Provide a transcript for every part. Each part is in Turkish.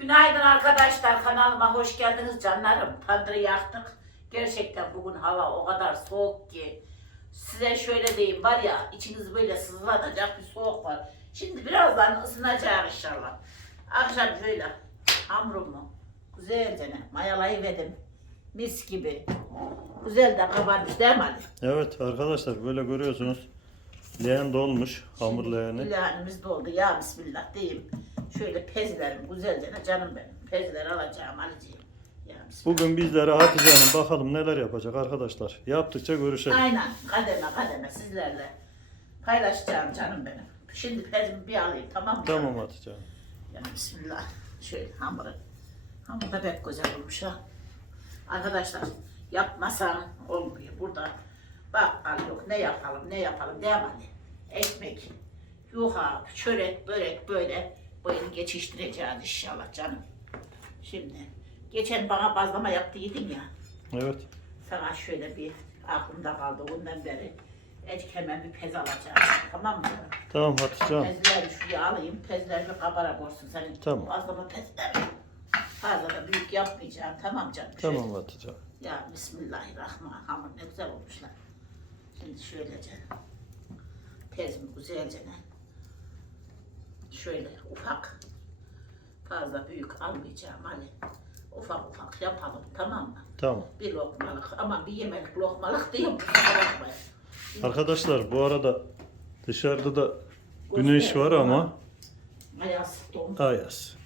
Günaydın arkadaşlar kanalıma hoş geldiniz canlarım. Tandırı yaktık. Gerçekten bugün hava o kadar soğuk ki size şöyle diyeyim var ya içiniz böyle sızlatacak bir soğuk var. Şimdi birazdan ısınacak inşallah. Akşam böyle hamurumu güzelce mayalayıverdim. Mis gibi. Güzel de kabarmış değil mi Ali? Evet arkadaşlar böyle görüyorsunuz. Leğen dolmuş hamur leğeni. Bilahanemiz doldu ya bismillah diyeyim. Şöyle pezlerim güzelce canım benim. Pezler alacağım Ali'ciğim. Ya bismillah. Bugün bizlere Hatice Hanım bakalım neler yapacak arkadaşlar. Yaptıkça görüşelim. Aynen kademe kademe sizlerle paylaşacağım canım benim. Şimdi pezimi bir alayım tamam mı? Tamam Hatice Hanım. Ya bismillah. Şöyle hamuru. Hamur da pek güzel olmuş ha. Arkadaşlar yapmasam olmuyor. Burada bakkal yok ne yapalım ne yapalım anne? Ekmek, yuha, çörek, börek böyle boyunu geçiştireceğiz inşallah canım. Şimdi geçen bana bazlama yaptı yedin ya. Evet. Sana şöyle bir aklımda kaldı ondan beri. Et hemen bir pez alacağım. Tamam mı? canım? Tamam Hatice Hanım. Pezleri şuraya alayım. Pezler bir kabara koysun senin. Tamam. Bazlama pezler. Fazla da büyük yapmayacağım. Tamam canım. Tamam Şöyle. Hatice Hanım. Ya Bismillahirrahmanirrahim. Hamur ne güzel olmuşlar. Şimdi şöylece. Pezimi güzelce. Şöyle ufak. Fazla büyük almayacağım Ali. Ufak ufak yapalım tamam mı? Tamam. Bir lokmalık ama bir yemelik lokmalık değil bakmayın. Arkadaşlar bu arada dışarıda da güneş var ama Ayaz, don, ayaz.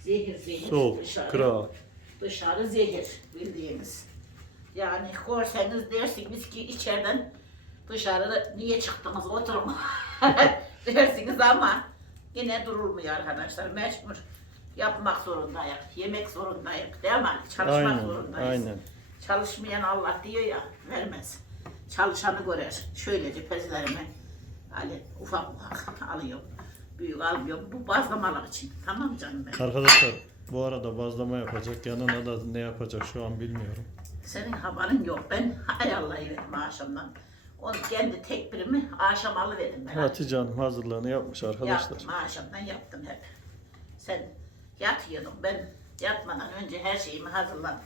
zehir zehir Soğuk, dışarı. kral. Dışarı zehir bildiğimiz. Yani görseniz dersiniz ki içeriden dışarıda niye çıktınız oturun dersiniz ama yine durulmuyor arkadaşlar mecbur yapmak zorundayız, yemek zorundayız değil mi? Çalışmak Aynen. zorundayız. Aynen. Çalışmayan Allah diyor ya vermez. Çalışanı görer. Şöylece pezlerimi hani ufak ufak alıyorum. Büyük almıyorum. Bu bazlamalar için. Tamam canım benim. Arkadaşlar bu arada bazlama yapacak. Yanına da ne yapacak şu an bilmiyorum. Senin haberin yok. Ben ayarlayıverdim akşamdan. Onu kendi tek birimi akşam alıverdim ben. Hatice Hanım hazırlığını yapmış arkadaşlar. Yaptım akşamdan yaptım hep. Sen yatıyordun. Ben yatmadan önce her şeyimi hazırladım.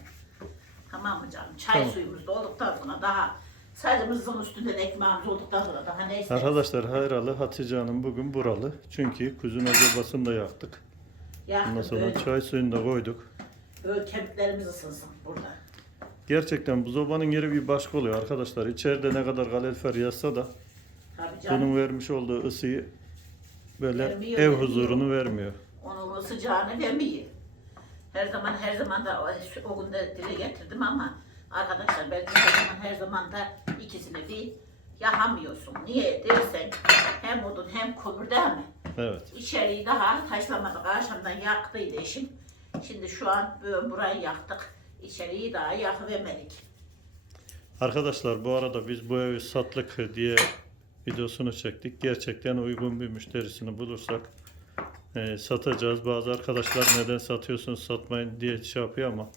Tamam mı canım? Çay Tamam. suyumuz da olduktan sonra daha sacımızın üstünden ekmeğimiz olduktan sonra daha ne? Arkadaşlar hayralı Hatice Hanım bugün buralı. Çünkü kuzun acabasını da yaktık. Yaktım Ondan sonra böyle, çay suyunu da koyduk. böyle kemiklerimiz ısınsın burada. Gerçekten bu zobanın yeri bir başka oluyor arkadaşlar. İçeride ne kadar kalorifer yazsa da Tabii canım. bunun vermiş olduğu ısıyı böyle Vermiyor, ev vermiyor. huzurunu vermiyor. Onun sıcağını vermiyor. Her zaman her zaman da o, o gün de dile getirdim ama arkadaşlar ben her zaman her zaman da ikisini bir yakamıyorsun. Niye dersen hem odun hem kömür değil mi? Evet. İçeriği daha taşlamadık. Akşamdan yaktıydı eşim. Şimdi şu an böyle burayı yaktık. İçeriği daha yakıvermedik. Arkadaşlar bu arada biz bu evi satlık diye videosunu çektik. Gerçekten uygun bir müşterisini bulursak e, satacağız. Bazı arkadaşlar neden satıyorsunuz satmayın diye şey yapıyor ama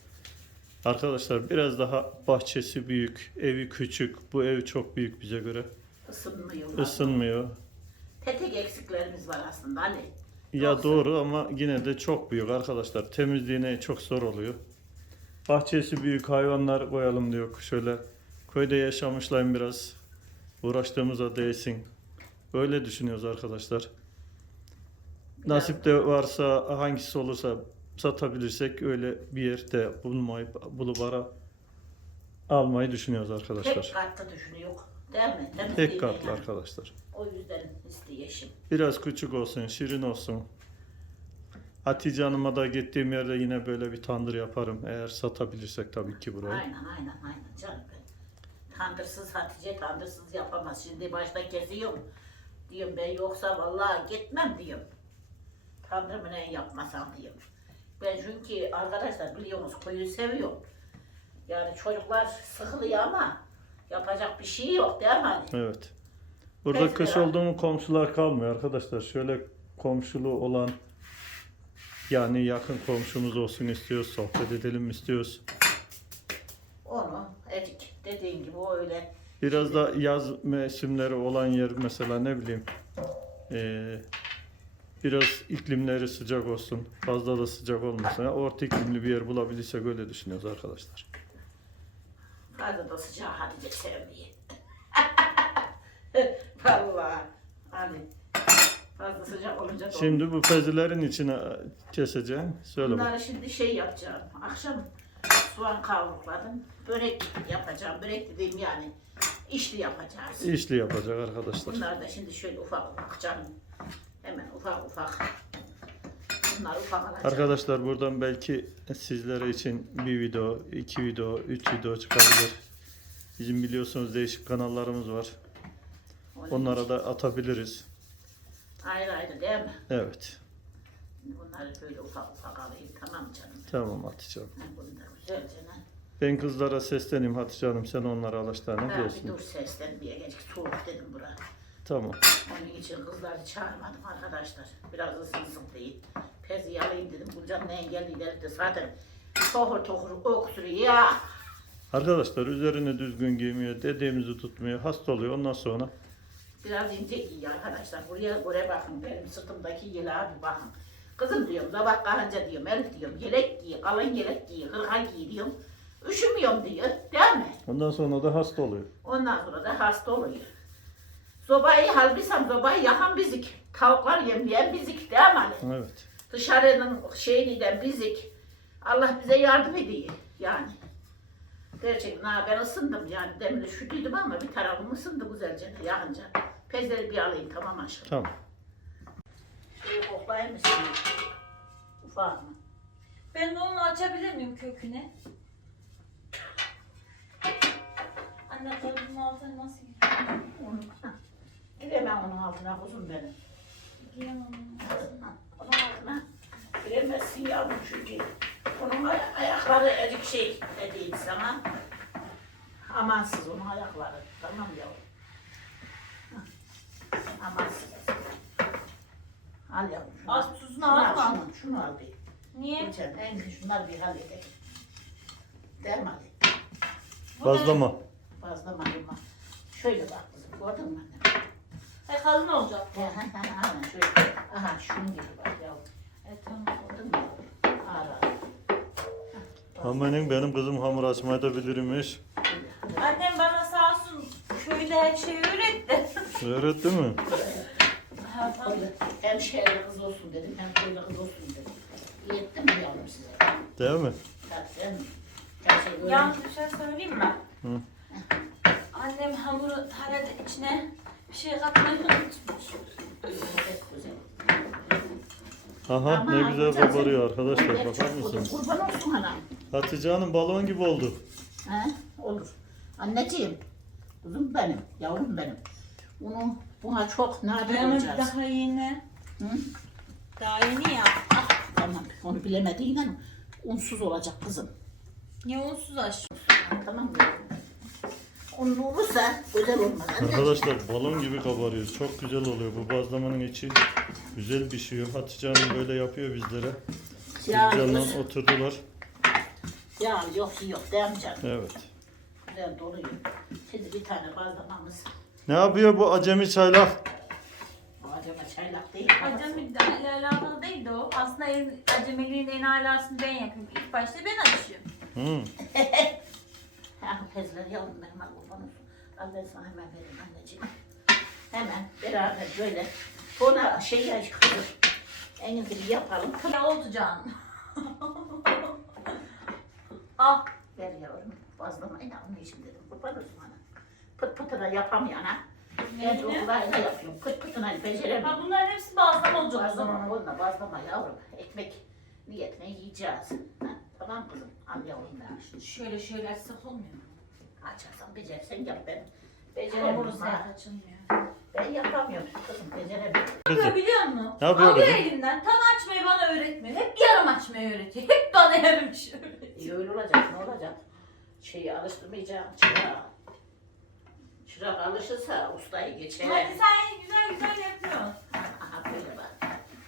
arkadaşlar biraz daha bahçesi büyük, evi küçük. Bu ev çok büyük bize göre. Isınmıyor. Isınmıyor. Petek eksiklerimiz var aslında Ali. Ya Yoksa- doğru ama yine de çok büyük arkadaşlar. Temizliğine çok zor oluyor. Bahçesi büyük hayvanlar koyalım diyor. Şöyle köyde yaşamışlar biraz. Uğraştığımıza değsin. Öyle düşünüyoruz arkadaşlar. Nasip de varsa hangisi olursa satabilirsek öyle bir yerde bulmayı bulup ara almayı düşünüyoruz Tek arkadaşlar. katlı düşünüyor. Değil mi? Temizliğine Tek katlı yani. arkadaşlar. O yüzden isteyişim. Biraz küçük olsun, şirin olsun. Hatice Hanım'a da gittiğim yerde yine böyle bir tandır yaparım. Eğer satabilirsek tabii ki burayı. Aynen aynen aynen canım. Tandırsız Hatice tandırsız yapamaz. Şimdi başta kesiyorum. Diyorum ben yoksa vallahi gitmem diyorum. Tandırımı ne yapmasam diyorum. Ben çünkü arkadaşlar biliyorsunuz koyu seviyorum. Yani çocuklar sıkılıyor ama yapacak bir şey yok değil mi hani? Evet. Burada Peki kış oldu mu komşular kalmıyor arkadaşlar. Şöyle komşulu olan yani yakın komşumuz olsun istiyoruz, sohbet edelim istiyoruz. Onu edik dediğin gibi o öyle Biraz da yaz mevsimleri olan yer mesela ne bileyim eee, Biraz iklimleri sıcak olsun. Fazla da sıcak olmasın. Yani orta iklimli bir yer bulabilirsek öyle düşünüyoruz arkadaşlar. Fazla da sıcağı Hatice sevmiyor. Vallahi. Hani sıcak olunca da Şimdi bu fezilerin içine keseceğim. Söyle bak. Bunları şimdi şey yapacağım. Akşam soğan kavrukladım. Börek yapacağım. Börek dediğim yani içli yapacağız. İşli yapacak arkadaşlar. Bunlar da şimdi şöyle ufak ufak canım. Hemen ufak ufak. Bunlar ufak alacağım. Arkadaşlar buradan belki sizlere için bir video, iki video, üç video çıkabilir. Bizim biliyorsunuz değişik kanallarımız var. Onlara da atabiliriz. Ayrı ayrı değil mi? Evet. Bunları böyle ufak ufak alayım. Tamam canım. Tamam Hatice Hanım. Ha, Bunu da güzelce. ne? Ben kızlara sesleneyim Hatice Hanım. Sen onlara alıştığına Ha, bir gelsin. dur seslenmeye geç. Soğuk dedim bura. Tamam. Onun için kızları çağırmadım arkadaşlar. Biraz ısınsın değil. Pezi alayım dedim. Bulcan'ın engellileri de zaten tohur tohur öksürüyor ya. Arkadaşlar üzerine düzgün giymiyor, dediğimizi tutmuyor, hasta oluyor. Ondan sonra Biraz ince giyiyor arkadaşlar. Buraya buraya bakın. Benim sırtımdaki yeleğe bir bakın. Kızım diyorum sabah kalınca diyorum Elif diyorum yelek giy, kalın yelek giy, hırka giy diyorum. Üşümüyorum diyor değil mi? ondan sonra da hasta oluyor. Ondan sonra da hasta oluyor. Sobayı halbisem sobayı yakan bizik. Tavuklar yemleyen bizik değil mi Ali? Evet. Dışarının şeyinden bizik. Allah bize yardım ediyor yani. Gerçekten ha ben ısındım yani demin üşüdüydüm ama bir tarafım ısındı güzelce yakınca. Pezleri bir alayım tamam aşkım. Tamam. Şöyle koklayayım mı seni? Ufak mı? Ben de onu açabilir miyim köküne? Anne kalbinin altına nasıl giriyor? Onu, ha. Giremem onun altına kuzum benim. Giyemem onu. Ha, Onun altına giremezsin yavrum çünkü. Onun ay- ayakları erik şey dediğim zaman. Amansız onun ayakları. Tamam yavrum. Amansız. Al yavrum şunu. Az tuzunu Şunu al, alma. Şunu, şunu al bir. Niye? Geçen en şunları bir halledelim. Değil mi Ali? Bu ne? Bazlama. Fazla maluma. Şöyle bak kızım gördün mü annem? E kalın olacak. He he he aynen şöyle. Aha şunun gibi bak yavrum. E tamam. Gördün mü? Ağır ağır. Benim kızım hamur açmayı da bilirmiş. Annem bana sağ olsun köyde her şeyi öğretti. Öğretti mi? Ha, hem şehirli kız olsun dedim hem köylü kız olsun dedim. Yetti mi yavrum size? Değil mi? Tabii değil mi? Her şey öyle. Yalnız bir şey söyleyeyim mi? Hı. Annem hamuru herhalde içine bir şey katmayı unutmuş. Güzel. Aha Ama ne güzel kabarıyor arkadaşlar bakar mısınız? Kurban olsun anam. Hatice Hanım balon gibi oldu. He, olur. Anneciğim, kızım benim, yavrum benim. Bunu buna çok nadir Ama olacağız. daha yeni. Hı? Daha yeni ya. Ah, tamam, onu bilemediğiyle unsuz olacak kızım. Niye unsuz aş? Tamam mı? Unlu olursa güzel olmaz. Arkadaşlar balon gibi kabarıyor. Çok güzel oluyor. Bu bazlamanın içi güzel pişiyor. Hatice Hanım böyle yapıyor bizlere. Ya, yok, oturdular. ya yok yok değil mi canım? Evet. Güzel doluyor. Şimdi bir tane bazlamamız. Ne yapıyor bu acemi çaylak? Bu acaba çaylak değil. Acemi ile alakalı değildi o. Aslında en, acemiliğin en alasını ben yapıyorum. İlk başta ben açıyorum. Hı. Ha, pezler yavrum ben sana hemen vereyim anneciğim. Hemen beraber böyle. Ona şey kızım. En iyisi yapalım. Ne oldu canım? Al. Ver yavrum. Bazlamayı da onun için dedim. Kurban olsun ana. Pıt pıtına yapamıyor ana. Ben çok Neyini? kolayla yapıyorum. Pıt pıtına beceremiyorum. Ha bunların hepsi bazlama olacak o Bazlama zaman. onunla bazlama yavrum. Ekmek niyetine yiyeceğiz. Ha, tamam kızım. Al yavrum ben. Şöyle şöyle açsak olmuyor mu? Açarsan becersen yap ben. Hamuru Beceremiyorum. sert ha. açılmıyor. Ben yapamıyorum kızım. Beceremiyorum. Yapıyor biliyor musun? Ne yapıyor Alıyor kızım? elinden tam açmayı bana öğretmiyor. Hep yarım açmayı öğretiyor. Hep bana yarım şey öğretiyor. İyi öyle olacak ne olacak? Şeyi alıştırmayacağım çırağı. Çırak alışırsa ustayı geçer. Hadi sen güzel güzel yapıyorsun. Aha böyle bak.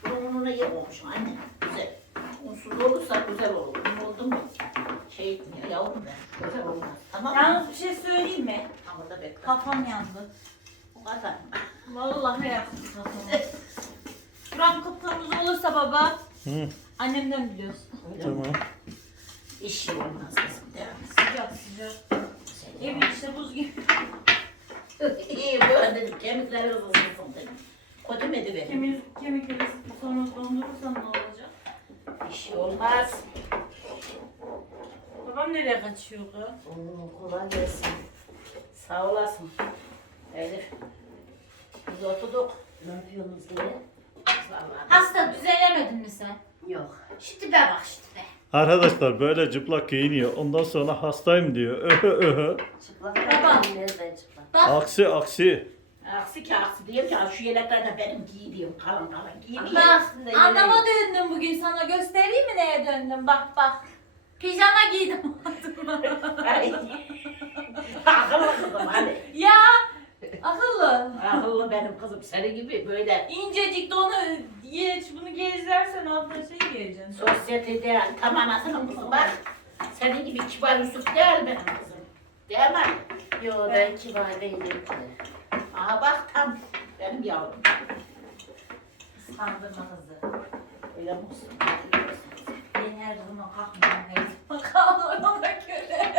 Bunun ununu iyi olmuş anne. Güzel. Unsuz olursa güzel olur. Un oldu mu? Şey etmiyor yavrum ben. Güzel olmaz. Tamam mı? Yalnız bir şey söyleyeyim mi? Hamurda bekle. Kafam yandı. O kadar. Vallahi yaktım kafamı. Şuram kıpkırmızı olursa baba Hı, annemden biliyorsun. Öyle tamam. mi? İş şey olmaz kızım. Sıcak sıcak. Evin işte buz gibi. İyi böyle dedim kemikleri ısınsın dedim. Kötü mü ediverim? Kemik, kemikleri sonra dondurursan ne olacak? Bir şey olmaz. Babam nereye kaçıyor kız? Oo, kolay gelsin. Sağ olasın. Elif. Biz oturduk. Ne yapıyorsunuz diye? Hasta düzelemedin mi sen? Yok. Şu tipe bak şu tipe. Arkadaşlar böyle çıplak giyiniyor. Ondan sonra hastayım diyor. Öhö öhö. Çıplak Baba. Nereden çıplak? Aksi aksi. Aksi ki aksi diyorum ki şu yelekler de benim giy diyorum. Kalın kalın giy diyorum. bak döndüm bugün sana göstereyim mi neye döndüm bak bak. Pijama giydim. Ay. Akıllı kızım hadi. ya akıllı. Akıllı benim kızım seni gibi böyle İncecik donu geç bunu gezersen altına şey giyeceksin. sosyetede tam anasının kızı bak. Senin gibi kibar Yusuf değil benim kızım. Değil mi? Yok ben kibar değilim. Aha bak tam benim yavrum. Kandırma kızı. Öyle musun? Ben her zaman kalkmıyorum. Bakalım ona göre.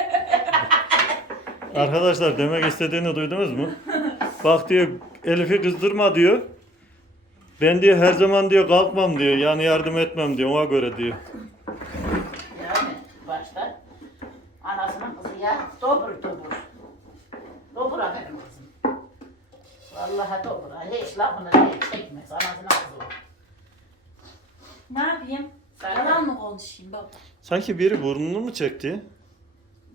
Arkadaşlar demek istediğini duydunuz mu? Bak diyor Elif'i kızdırma diyor. Ben diyor her zaman diyor kalkmam diyor. Yani yardım etmem diyor ona göre diyor. Yani başta anasının kızı ya dobur dobur. Dobura benim kızım. Vallahi dobura. Hiç lafını değil çekmez o. Ne yapayım? Sen- Yalan mı konuşayım baba? Sanki biri burnunu mu çekti?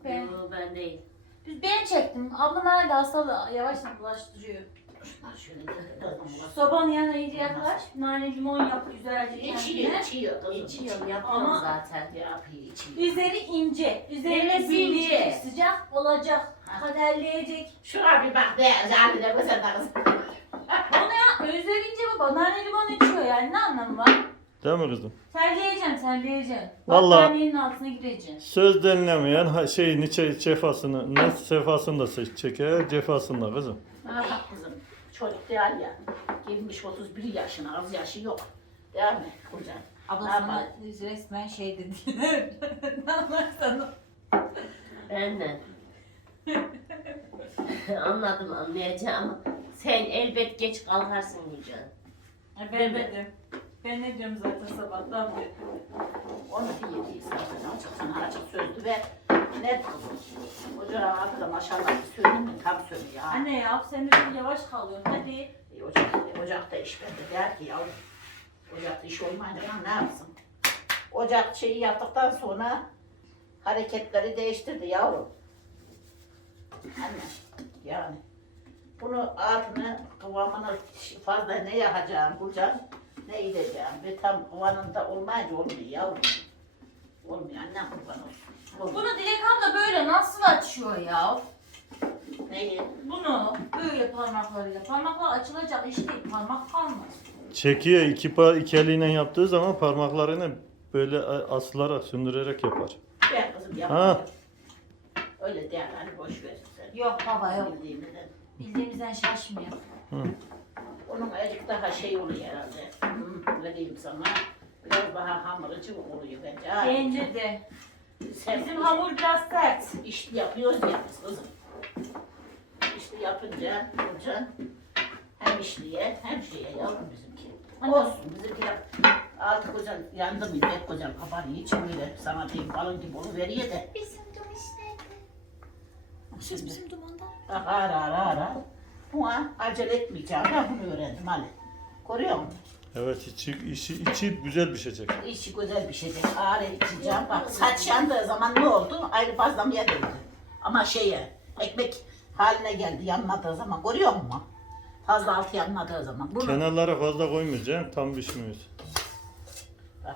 Ben, Yok ben değil. biz ben çektim. Ablam hala hastalığı yavaştan bulaştırıyor. Şunlar şöyle. Sobanın yanına iyice yaklaş. Nane limon yap güzelce İçiyor, kendine. içiyor kızım. İçiyorum yapıyorum Ama- zaten. Yapıyor, içiyor. Üzeri ince. Üzerine Neresi ince? Sıcak olacak. Ha. Kaderleyecek. Şuna bir bak de kızım da kızım. Üzeri ince baba. Nane limon içiyor yani ne anlamı var? Değil mi kızım? Terleyeceksin terleyeceksin. Vallahi- Battaniyenin altına gireceksin. Söz denilemeyen ha- şeyini çe- cefasını, ne sefasını da se- çeker, cefasını da kızım. Ha bak kızım, çocuk değil ya. Girmiş 31 yaşına, az yaşı yok. Değil mi kocam? Abla Ne sana yapalım? resmen şey dediler. ne anlarsan o. Benden. Anladım anlayacağım. Sen elbet geç kalkarsın diyeceksin. Ben dedim. Ben ne diyorum zaten sabahtan beri. Onu diyeceğiz zaten. Açık sana açık sözlü ve net kızım. Hoca adı da maşallah söyleyeyim mi? Tam söylüyor. ha. Anne ya sen de yavaş kalıyorsun. Hadi. E, Ocak, e, ocakta iş bende der ki yavrum. Ocakta iş olmayınca lan ne yapsın? Ocak şeyi yaptıktan sonra hareketleri değiştirdi yavrum. Anne yani. Bunu altını kıvamını fazla ne yakacağım bulacağım ne edeceğim ve tam kıvamında olmayınca olmuyor yavrum. Olmuyor annem kurban olsun. Olmuyor. Bunu Dilek abla böyle nasıl açıyor ya? Neyi? Bunu böyle parmaklarıyla. Parmaklar açılacak iş değil. Parmak kalmaz. Çekiyor iki, pa- iki eliyle yaptığı zaman parmaklarını böyle asılarak, sündürerek yapar. Ben kızım Ha. yapmıyorum. Öyle değil hani boş ver sen. Yok baba yok. Bildiğimden. Bildiğimizden şaşmıyor. Hı. Onun azıcık daha şey oluyor herhalde. Hı, ne diyeyim sana? Biraz daha hamurcu oluyor bence. Ha, Bence de. Sen Bizim hamur biraz sert. İşli yapıyoruz ya biz kızım. İşli yapınca olacaksın. Hem işliye hem şeye yavrum bizimki. Olsun bizimkiler altı kocan yandı mı pek kocan kabarıyor hiç öyle sana diyeyim balon gibi oluveriyor de. Bizim işte. Şimdi Bizim dumandan. bak ara ara ara. Buna acele etmeyeceğim ben bunu öğrendim Ali. Görüyor musun? Evet içi, içi, içi güzel pişecek. İşi güzel bir şeydir. Ağrı içeceğim. Bak saç yandığı zaman ne oldu? Ayrı bazlamaya döndü. Ama şeye ekmek haline geldi yanmadığı zaman. Görüyor musun? Fazla altı yanmadığı zaman. Bunu Kenarlara fazla koymayacaksın, tam pişmiyor. Bak,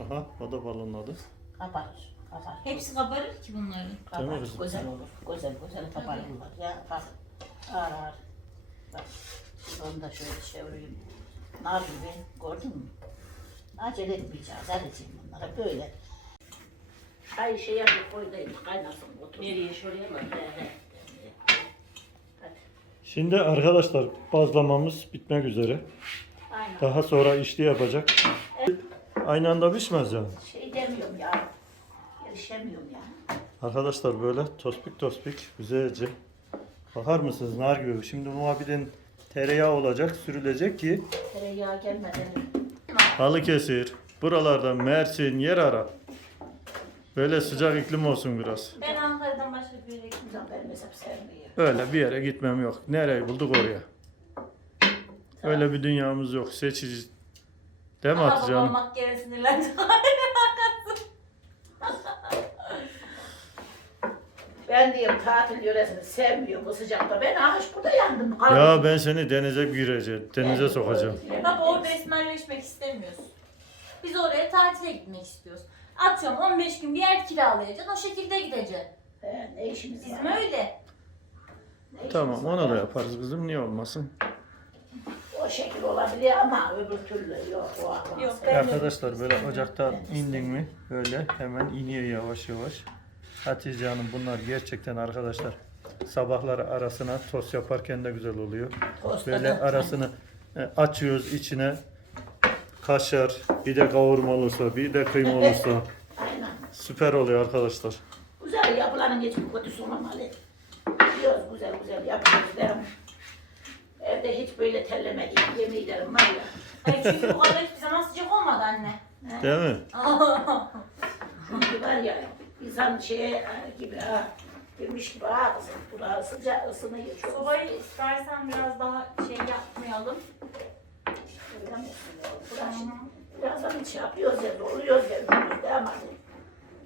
Aha, o da balonladı. kabarır. Kabarır. Hepsi kabarır ki bunların. Tamam kabarır. kızım. Güzel olur. Güzel güzel kabarırlar. Ya bak. Ağır ağır. Bak. Onu da şöyle çevireyim. Nar gibi. Gördün mü? Acele etmeyeceğiz. Edeceğim bunlara böyle. Ay şey yapıp koydayım. Kaynasın. Otur. Nereye şuraya mı? He, he. Hadi. Şimdi arkadaşlar bazlamamız bitmek üzere. Aynen. Daha sonra işli yapacak. Aynı anda pişmez yani. Şey demiyorum ya. Erişemiyorum ya. Arkadaşlar böyle tospik tospik güzelce. Bakar mısınız nar gibi. Şimdi muhabbetin tereyağı olacak, sürülecek ki Tereyağı gelmeden Balıkesir, buralardan Mersin, yer ara. Böyle sıcak iklim olsun biraz. Ben Ankara'dan başka bir yere gittim. Kızım benim hesap sevmiyor. Öyle bir yere gitmem yok. Nereyi bulduk oraya. Öyle bir dünyamız yok. Seçici. Değil mi Ama Hatice babam Hanım? sinirlendi. Ben diyorum tatil yöresini sevmiyorum bu sıcakta. Ben ağaç burada yandım. kaldım. Ya ben seni denize gireceğim. Denize sokacağım. Baba orada esmerleşmek istemiyoruz. Biz oraya tatile gitmek istiyoruz. Atıyorum 15 gün bir yer kiralayacaksın. O şekilde gideceksin. He, ne işimiz Bizim var? öyle. Ne işimiz Tamam var? onu da yaparız kızım. Niye olmasın? O şekil olabilir ama öbür türlü yok. O Yok, ben- Arkadaşlar böyle ocaktan indin mi böyle hemen iniyor yavaş yavaş. Hatice Hanım bunlar gerçekten arkadaşlar sabahları arasına tost yaparken de güzel oluyor. Tosta Böyle da- arasını e, açıyoruz içine kaşar bir de kavurma olursa bir de kıyma olursa süper oluyor arkadaşlar. Güzel yapılanın hiçbir kötüsü olmamalı. Diyoruz güzel güzel yapıyoruz derim. Evde hiç böyle terlemedik yemeğlerim var ya. Ay çünkü bu kadar hiçbir zaman sıcak olmadı anne. Değil mi? Çünkü var ya insan şeye gibi ha girmiş gibi ha kızım. Burası sıcak ısınıyor çok. Sobayı istersen biraz daha şey yapmayalım. Öyle mi? Burası birazdan hiç yapıyoruz ya oluyoruz ya önümüzde ama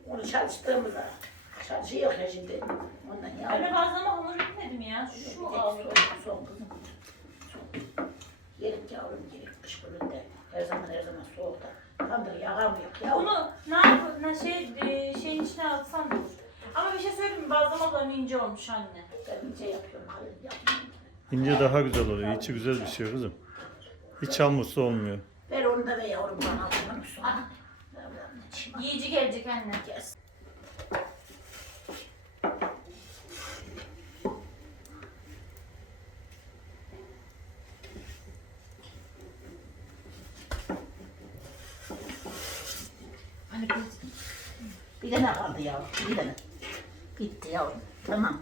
onu çalıştığımızda çalışıyor ya şimdi. Ondan Öyle ya. bazlama hamur bitmedi mi ya? Şu mu aldım? Son, son kızım. Son. Yerim yavrum kış bölümde. Her zaman her zaman soğukta. Kandır yakamıyor. Ya Bunu ne yap ne şey e, şeyin içine atsan da olur. Ama bir şey söyleyeyim mi? Bazlamaların ince olmuş anne. ben ince yapıyorum. Halil yapmıyorum. İnce daha güzel oluyor. İçi güzel bir şey kızım. Hiç hamursu olmuyor. Ver onu da ver yavrum bana altından sonra. Yiyici gelecek anne. kes. Bir tane kaldı yavrum. Bir tane. Bitti yavrum. Tamam.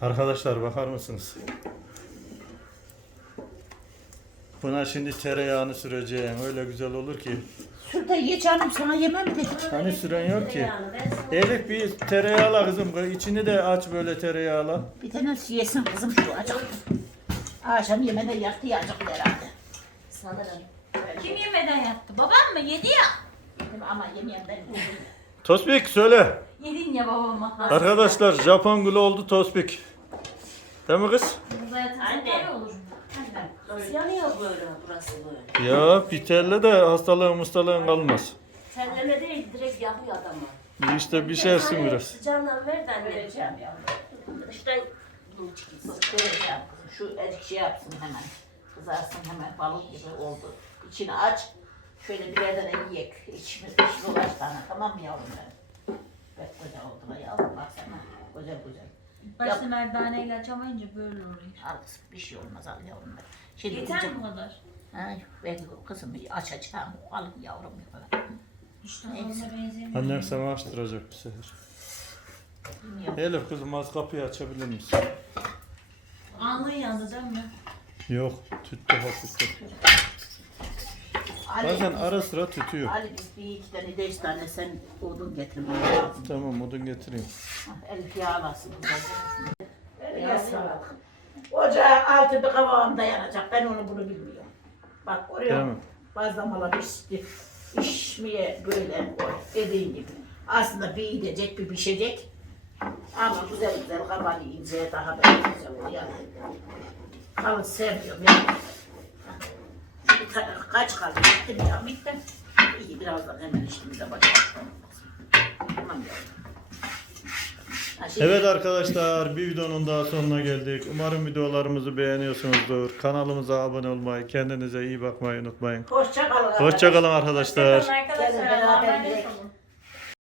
Arkadaşlar bakar mısınız? Buna şimdi tereyağını süreceğim. Öyle güzel olur ki. Şurada ye canım sana yemem de. Hani süren yok ki. Elif bir tereyağla kızım. İçini de aç böyle tereyağla. Bir tane yesin kızım şu acık. Akşam yemeden yaktı ya acık herhalde. Sanırım. Kim yemeden yattı? Babam mı? Yedi ya. Yedim ama yemeyen ben. Tospik söyle. Yedin ya babama. Arkadaşlar Japon gülü oldu tospik. Değil mi kız? Anne. olur. Yanıyor böyle burası böyle? Ya biterle de hastalığın mustalığın kalmaz. Terleme değil direkt yakıyor adamı. İşte bir şeysin Hani biraz. Sıcağından ver de anne. Vereceğim yavrum. İşte bunu çıkıyorsun. Kızım. Şu erik şey yapsın hemen. Kızarsın hemen balık gibi oldu. İçini aç. Şöyle birer tane yiyek. İçimiz içine ulaş tane. Tamam mı yavrum benim? Bak güzel oldu da yavrum baksana. Güzel güzel. Başta merdaneyle açamayınca böyle oluyor. Al kızım bir şey olmaz al yavrum ben. Şimdi Yeter mi bu kadar? Ay, ver kızım aç aç tamam. Al yavrum. İşte Neyse. ona benzemiyor. Annem sana açtıracak bir sefer. Bilmiyorum. Elif kızım az kapıyı açabilir misin? Alnın yandı değil mi? Yok tüttü hafiften. Ali, Bazen ara sıra tütüyor. Ali biz bir iki tane beş tane sen odun getirmeye lazım. Tamam odun getireyim. Ah, Elif yağlasın. Eline sağlık. Ocağa altı bir kavağım dayanacak. Ben onu bunu bilmiyorum. Bak oraya mi? bazlamalar pişti. Pişmeye böyle koy dediğin gibi. Aslında bir gidecek bir pişecek. Ama güzel güzel kabarı ince daha da güzel oluyor. Kalın sevmiyorum yani. Bir kaç kaldı? Bitti mi? Bitti. İyi birazdan hemen işimize bakalım. Tamam Evet arkadaşlar bir videonun daha sonuna geldik. Umarım videolarımızı beğeniyorsunuzdur. Kanalımıza abone olmayı, kendinize iyi bakmayı unutmayın. Hoşça kalın. Hoşçakalın arkadaşlar. Arkadaşlar Gelin Allah'a beraber emanet yiyelim. olun.